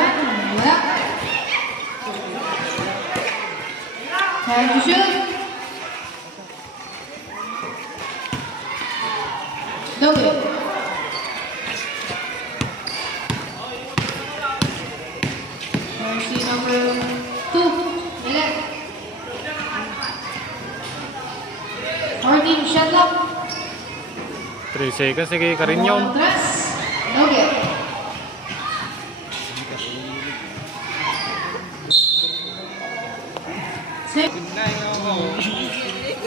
Wala. Time to shoot. No good. Jersey number 2. Milan. 14 shot clock. 3 seconds. Sige, Karinyon. No good. Six.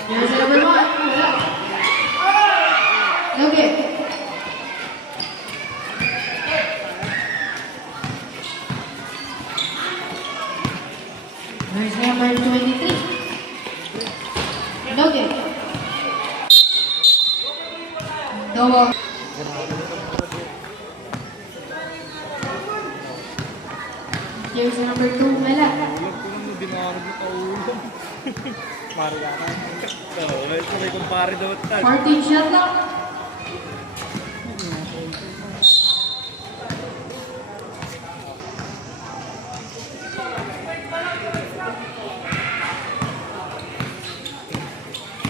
Jersey number 1. Wala. No good. Jersey number 23. No good. No ball. Jersey number 2, Mela. Mariana. May kumpare daw. 14 shot lang.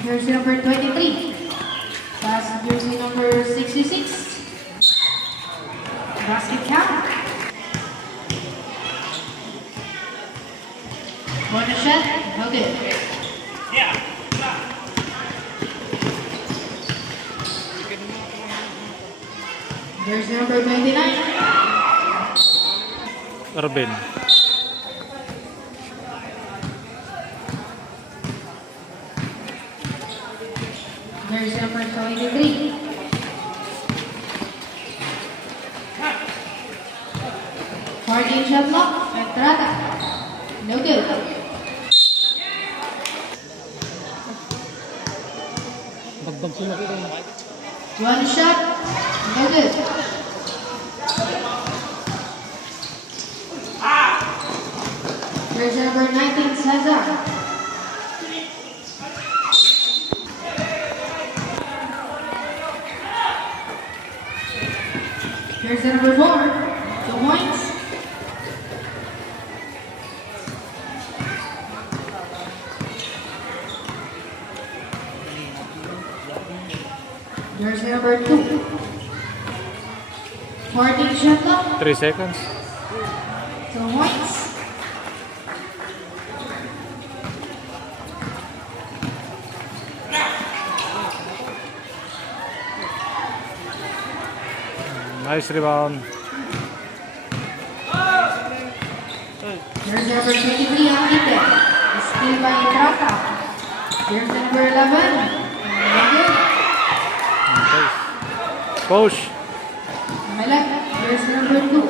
Jersey number 23. Pass jersey number 66. Basket count. One shot. Okay. Jersey number 29. Arben. Jersey number 23. Parking shot lock. Entrada. No good. Bagbag sila ko. One shot. No good. Jersey number 19, Cesar. Jersey number 4, 2 points. Jersey number 2. 14 shot clock. 3 seconds. 2 points. Nice rebound. Jersey number 23, Angite. Steal by Trata. Jersey number 11. Good. Okay. Push. Malak. Jersey number 2.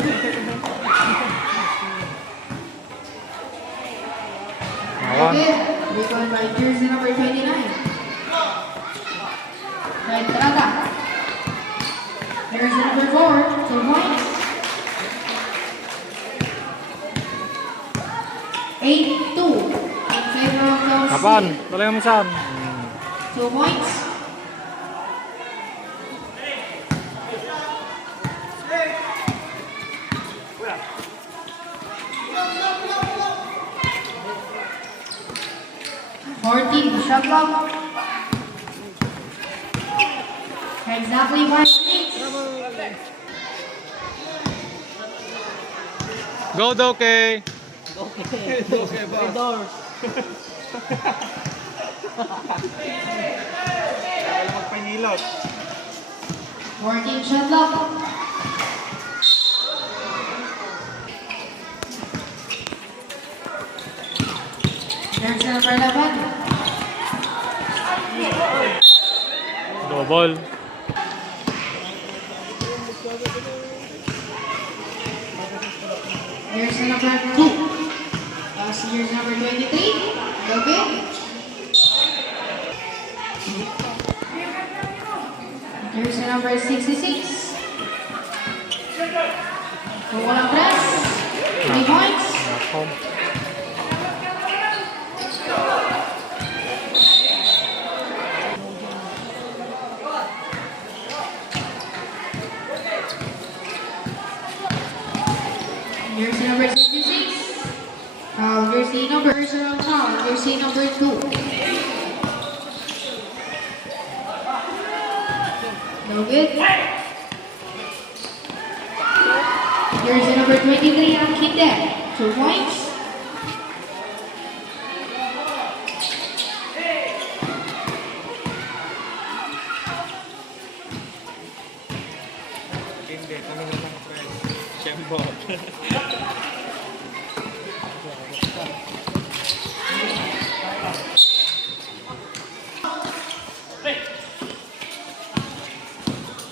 Okay. Rebound by jersey number 29. By Trata. Jersey number 4. 2 points. 8-2. In favor of those. Kapan? Tuloy naman saan? 2 points. Shot clock. Exactly 5 minutes. Go, Doke! Okay, boss. Magpanilot. 14 shot clock. There's number 11. Double. Here's number 2. Here's number 23. Okay. Here's number 66. Walang press. 3 points. Jersey number 66. Jersey number personal foul. Jersey number 2. No good. Jersey number 23, Akinde. 2 points. Hindi, kami na lang friend. Siyembo.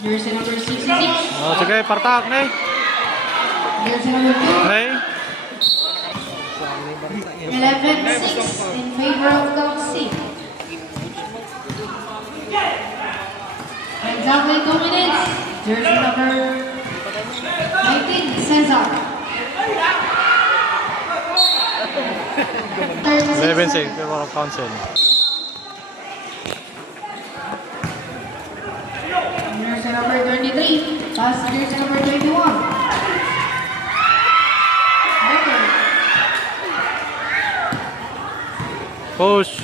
Jersey number 66. Oh, sige, partak, Nay. Jersey number 2. Nay. 11-6 in favor of Galaxy. Exactly 2 minutes. Jersey number 19, Cesar. 11-6, favor of Council. Jersey number 23, pass jersey number 21. Becker. Push.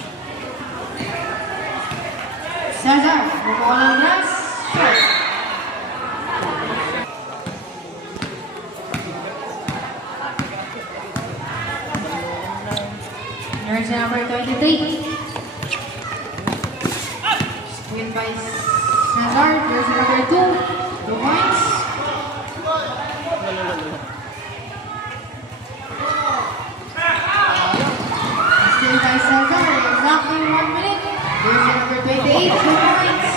Cesar, ball on grass, shot. Jersey number 23. Win by Cesar, jersey number 2. 2 points. Still by Cesar, exactly 1 minute. Jersey number 28, 2 points.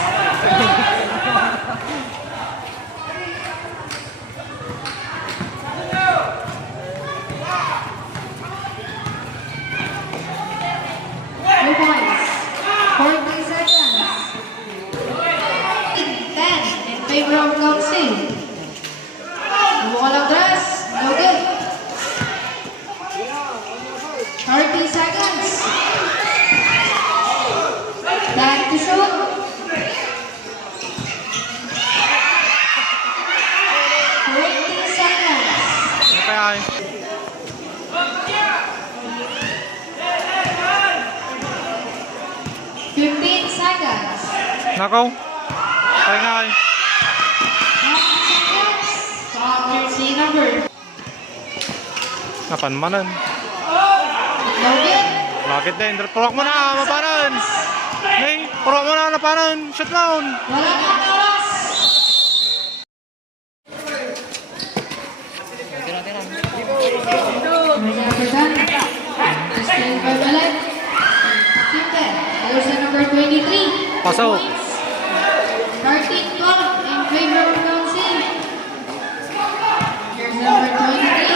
Two points. 40 seconds. 10 in favor of Galaxy. Wall of dress. No good. 30 seconds. Time to shoot. 20 seconds. Ano kaya ay? 15 seconds. Nakaw. Kaya nga ay. 9 seconds. Jersey number. Napanmanan. No good. Bakit din? Purok mo na, mapanan. Nay, purok mo na, napanan. Shut down. Wala nang oras. Still by Malek. Akinde. Jersey number 23. Pasok. 13-12 in favor of Galaxy. Jersey number 23.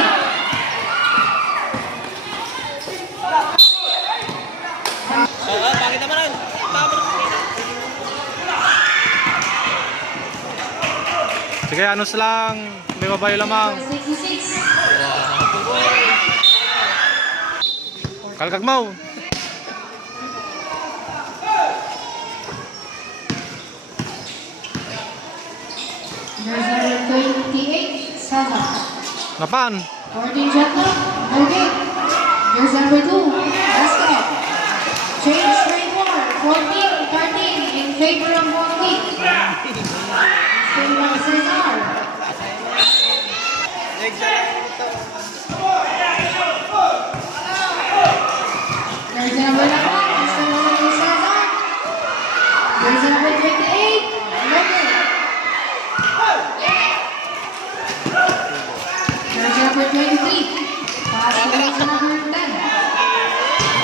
Bakit naman nun? Sige, anos lang. May babae lamang. 66. Kalkag mo. Jersey number 28. Sasa. Napan. 14 shot clock. No good. Jersey number 2. Basket. Change free war. 14-13 in favor of Monggi. Still by Cesar. Jersey number 9. Still by Cesar. Jersey number 28. No good. Jersey number 23. Pass to jersey number 10.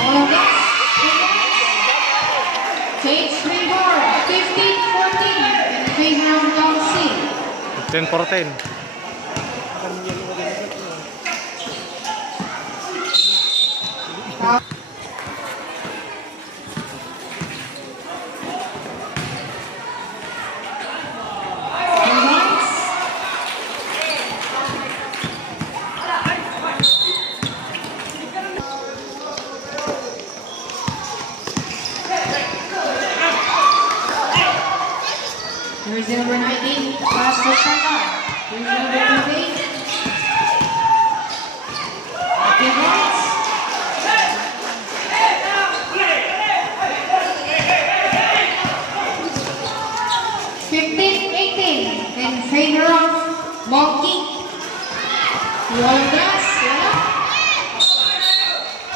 All of us. Change free war. 15-14 in favor of Galaxy. 10-14. Jersey number 19, pass to Cesar. Jersey number 28.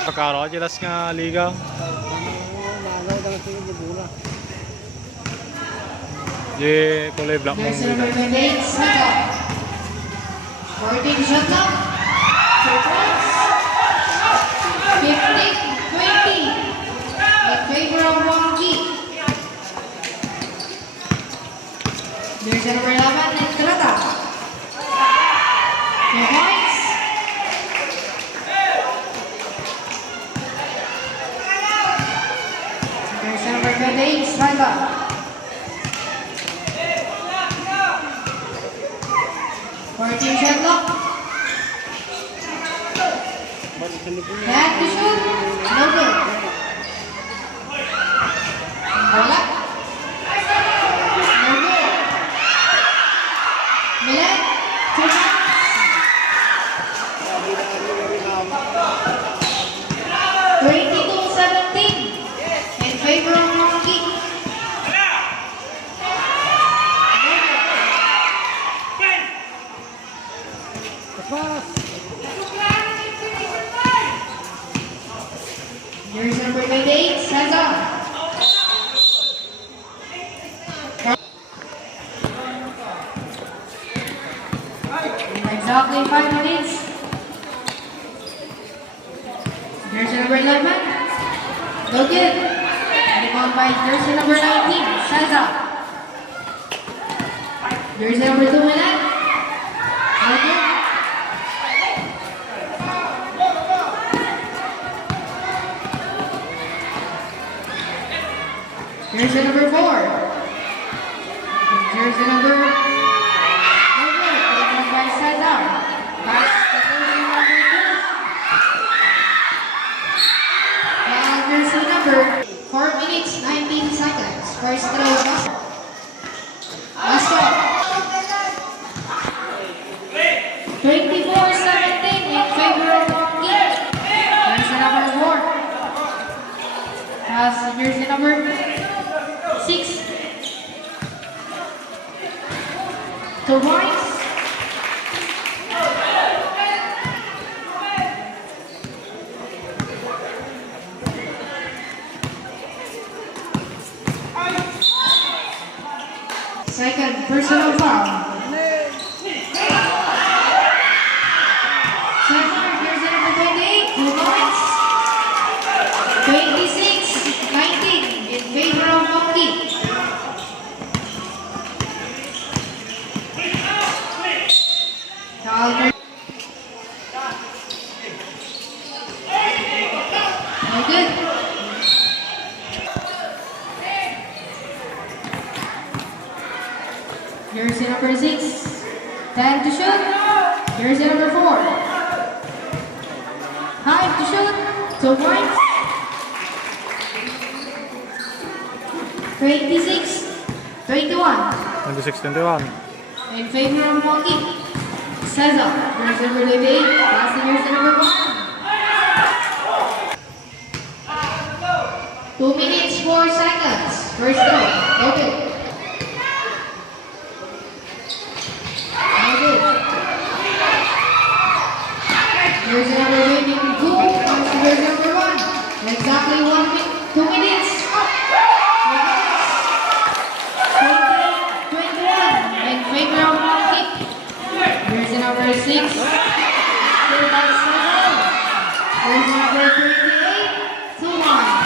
Pagkaro, jelas nga liga. Di kulay black mong Jersey liga. number 28, Sega. 14 shot clock. 2 points. 15-20. In favor of Monggi. Jersey number 11, Entrada. 2 points. Jersey number 28, Sega. 14 shot clock. Back to shoot. No good. Bola. No good. Milan. 2 shots. 22-17 in favor of Monggi. Here's number 28, Cesar. Exactly 5 minutes. Jersey number 11. Go good. Rebound by jersey number 19, Cesar. Jersey number 2, Milan. Go good. Jersey number 4. Jersey number. No good. Rebound by Cesar. Pass to jersey number 2. Jersey number 4 minutes 19 seconds. First throw. Last shot. 24-17 in favor of Monggi. Jersey number 4. Pass to jersey number 6. 2 points. Second personal foul. Cesar, jersey number 28, 2 points. 26-19 in favor of Monggi. No good. Jersey number 6, 10 to shoot. Jersey number 4, 5 to shoot. 2 points. 26-21 26-21. in favor of Monggi. Cesar, jersey number 28, pass to jersey number 1. 2 minutes 4 seconds. First throw. No good. No good. Jersey number 22, pass to jersey number 1. Exactly 2 minutes. 21 in favor of Monggi. Jersey number 6, third by Cesar. Jersey number 28, 2 points.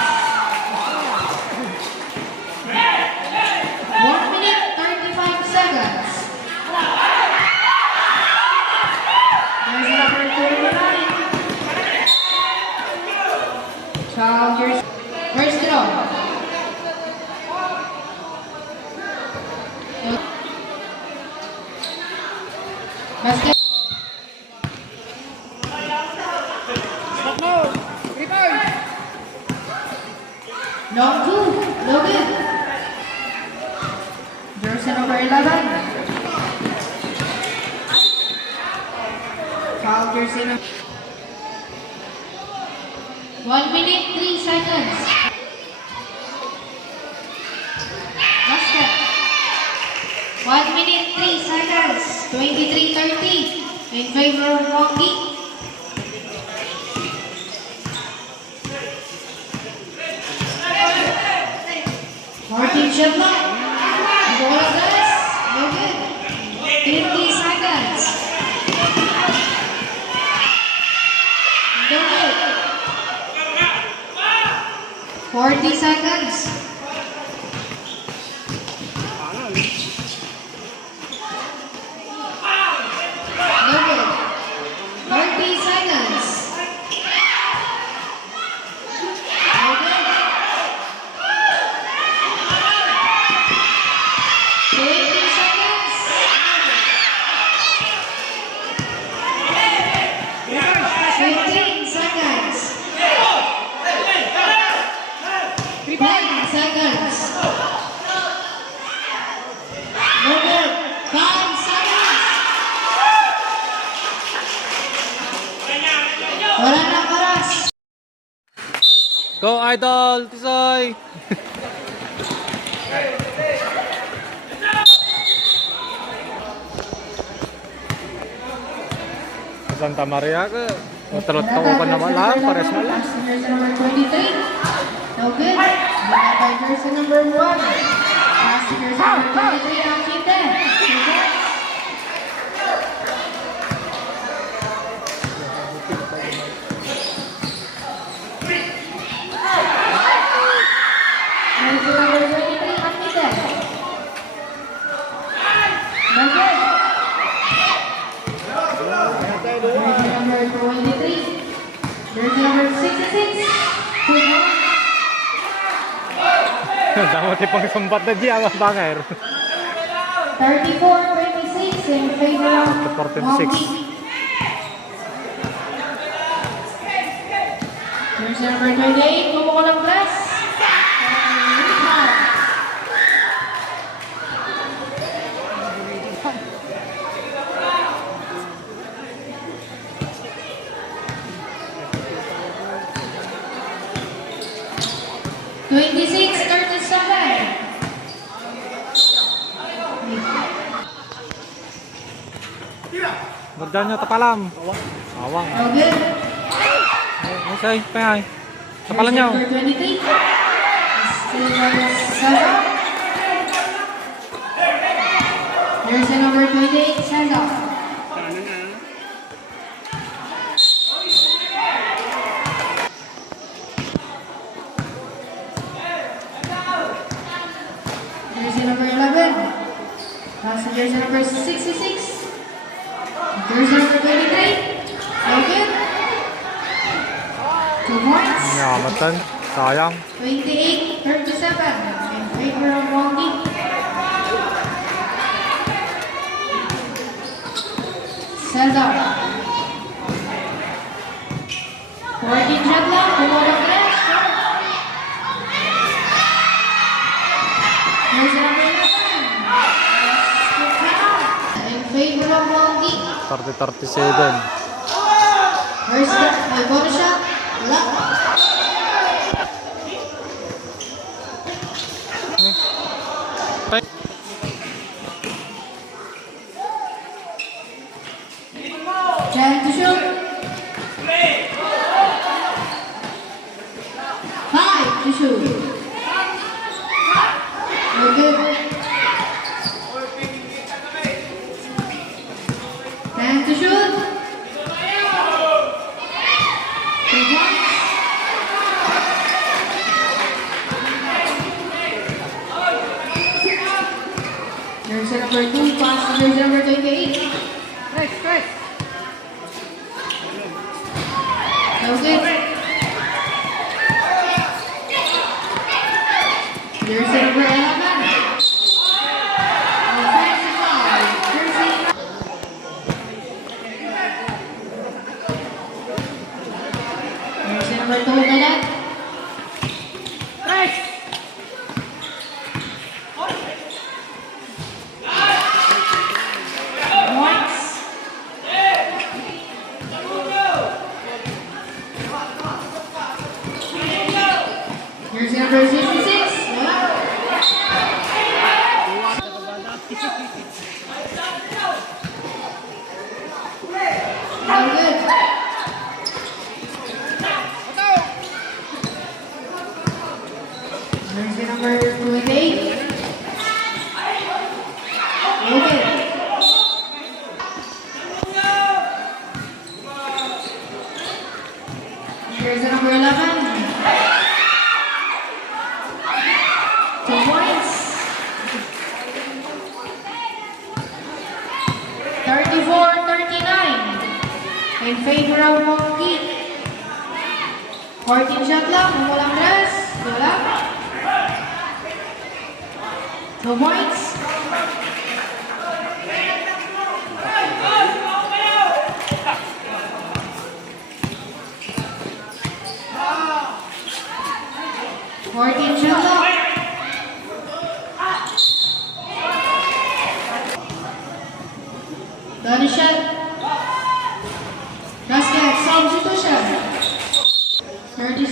1 minute 35 seconds. Jersey number 29. Challengers. First throw. Basket. Long 2. No good. Jersey number 11. Foul jersey number 1 minute 3 seconds. Basket. 1 minute 3 seconds. 23-30 in favor of Monggi. No good. 40 seconds. No good. 30 seconds. No good. 20 seconds. 15 seconds. 10 seconds. No good. 5 seconds. Wala na oras. Go Idol, Tisoy! Santa Maria ka. Matalot ko pa naman lang, pares na lang. Jersey number 23. No good. Wala by jersey number 1. Pass to jersey number 23 ang Kinte. Jersey number 23 ang Kinte. No good. Jersey number 23. Jersey number 66. Dapat ipang sumpat na diya, mga bangер. 34-26 in favor of 46. Monggi. Jersey number 28, bumuko ng press. Twenty-six, 37. Berdan nyo, tapalam. Awang. No good. Ay, payay. Tapalan nyo. Jersey number 23. Still number 7. Jersey number 28, send off. Jersey number 11. Pass to jersey number 66. Jersey number 23. No good. 2 points. Nyamatan. Sayang. 28-37 in favor of Monggi. Send off. 14 shot lang. Bumaba press. Jersey number 11. In favor of Monggi. 30-37. First shot, may bonus shot. Wala. Chance to shoot. 5 to shoot. Okay. Chance to shoot. 2 points. Jersey number 2, pass to jersey number 28. No good. Jersey number 11. Offensive foul. Jersey. Jersey number 2, Galet. Points. Jersey number 66. Wala. No good. Jersey number 28. No good. Here's the number 11. 2 points. 34-39 in favor of Monggi. 14 shot lang, kung walang dress, wala. 2 points. Done shot. Basket, substitution. 37.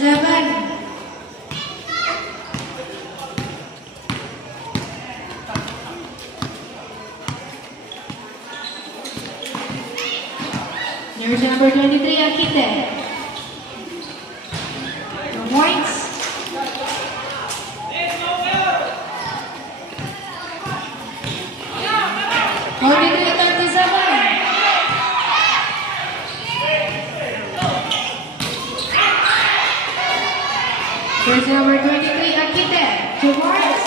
Here's number 23, Akite. 2 points. 43-37. Here's number 23, Akite. 2 points.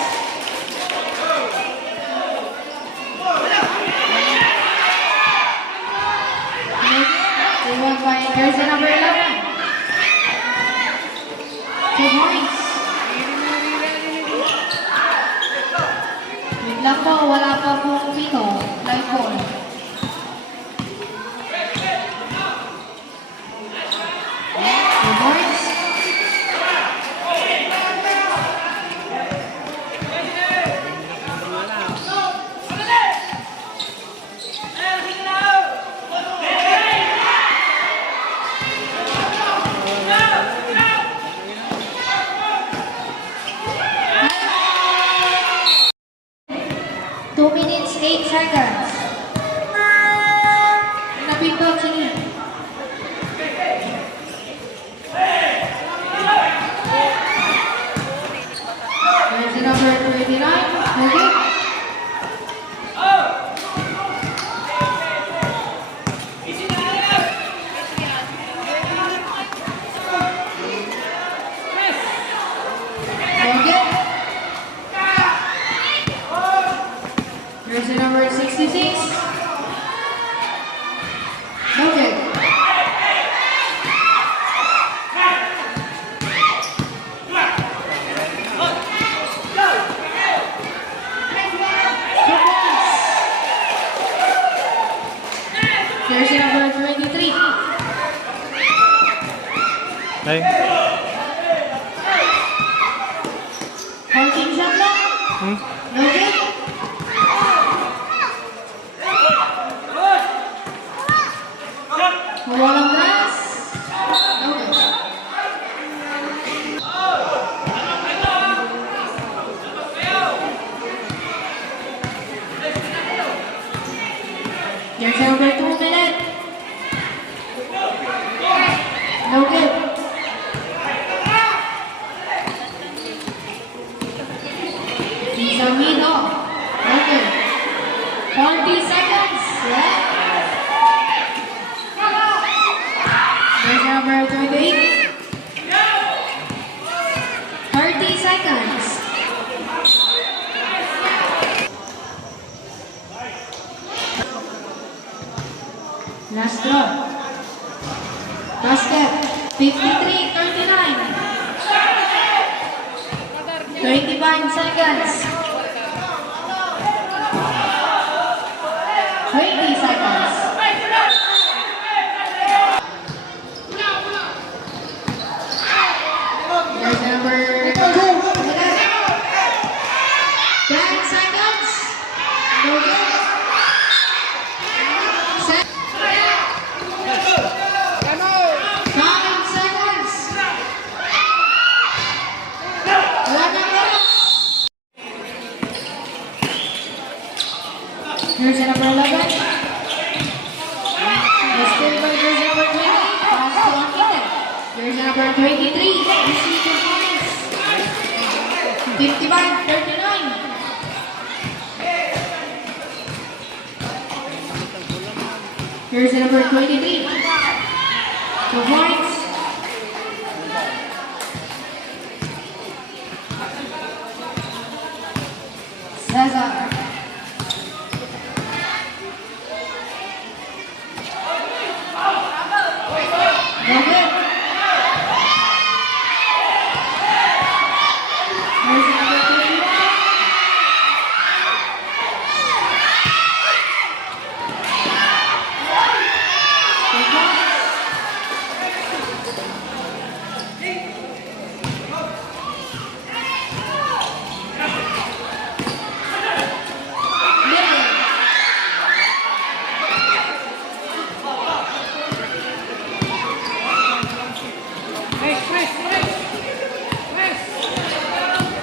Here's the number 11. 2 points. Wait lang po, wala pa pong dito. Live ball. Two points. Minutes, 8 seconds. Napindot sini. There's the number 29. Okay. Here's the number 66. Okay. Here's the number 23. Hey. 14 shot lang. No good. Walang grass. Okay. There's number 2 minute. No good. He's a middle. Okay. 40 seconds. Yeah. There's number 28. 30 seconds. Last draw. Basket. 53-39. 25 seconds. 20 seconds. There's number 2. 10 seconds. No good. 5 seconds. Wala na oras. Here's the number 11. Let's go by here's the number 20. Pass to Akite. Here's the number 23. Receive the points. 55-39. Here's the number 23. 2 points.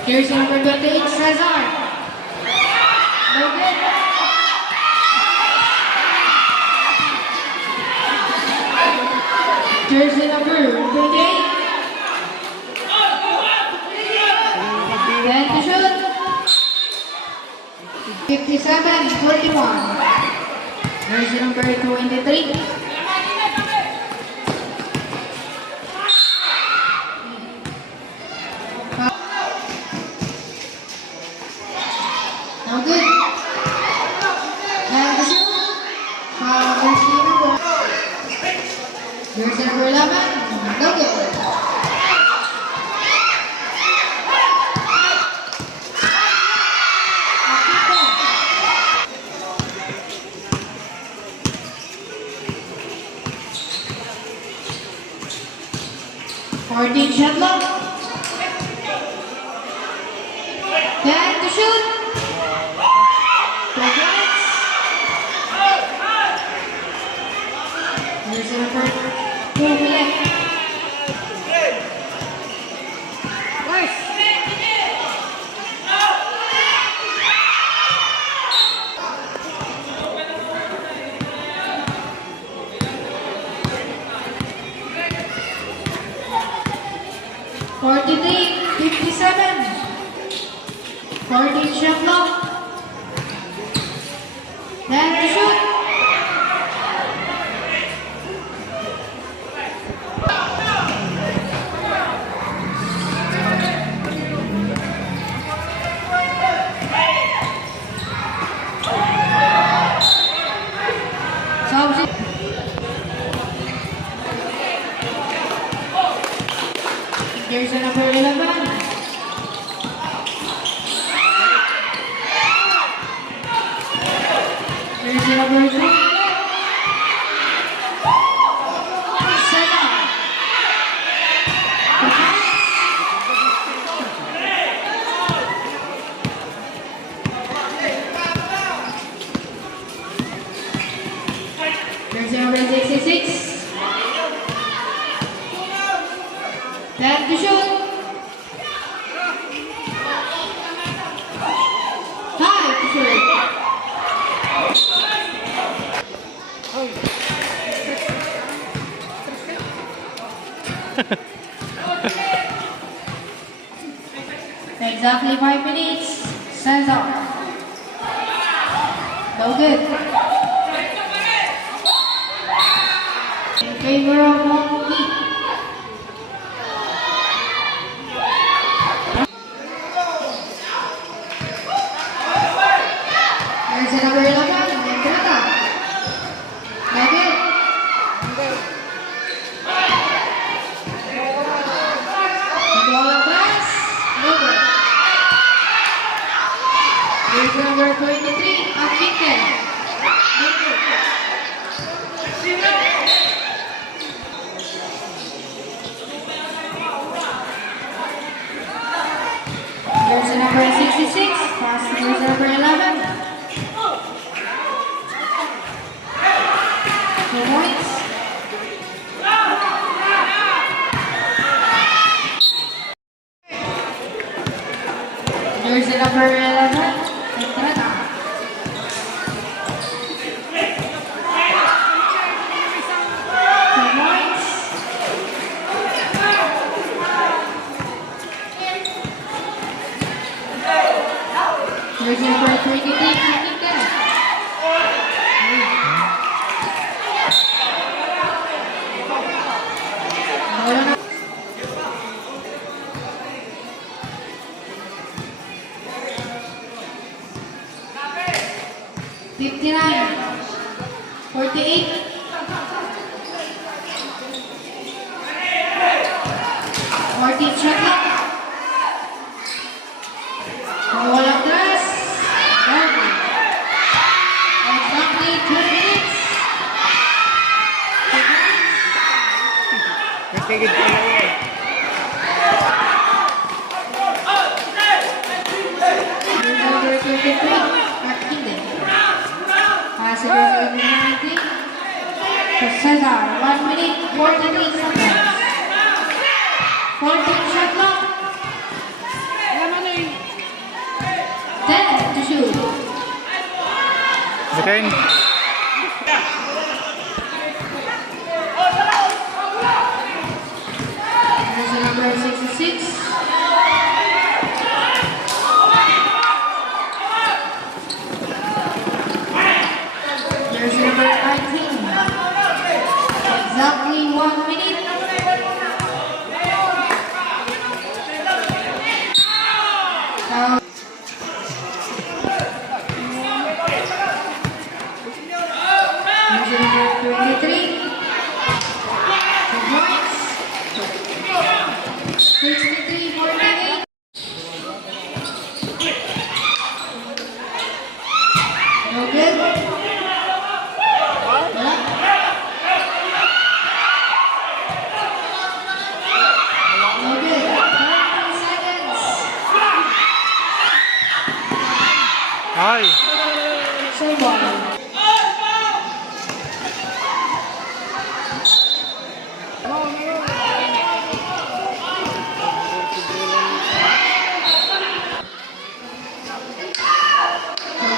Jersey number 28, Cesar. No good. Jersey number 28. Then to shoot. 57-41. Jersey number 23. No good. And the shoot. Jersey number 11. No good. Shot clock. Then to shoot. 2 points. There's a number 2 left. Nice. Shot clock. Then to shoot. There's a number 11. There's a number 3. Cesar. There's a number 66. Then to shoot. Time to shoot. Exactly 5 minutes. Cesar. No good. In favor of Monggi. There's a number 11. Entrada. No good. There's number 23, Chicken. There's a number 66, pass there's number 11. 2 points. There's a number 11. Entrada. There's number 23, Chicken. Wala na. $59, 48. Shot clock. Walang dress. Exactly 2 minutes. Nagtigid pa na yun. Number 23, Marquinez. Passes number 19 to Cesar. 1 minute, 43 seconds. 14 shot clock. 10. Jersey number 66. Jersey number 19. Exactly 1 minute. Now, jersey number 23. 2 points. 63-48. No good. Wala. No good. 30 seconds. Ay. So ball.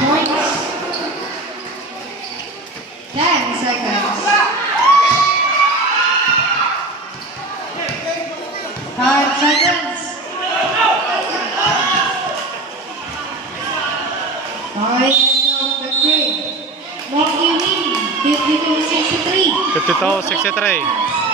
Points. 10 seconds. 5 seconds. 5 and the game. Monggi win 52-63. 52-63.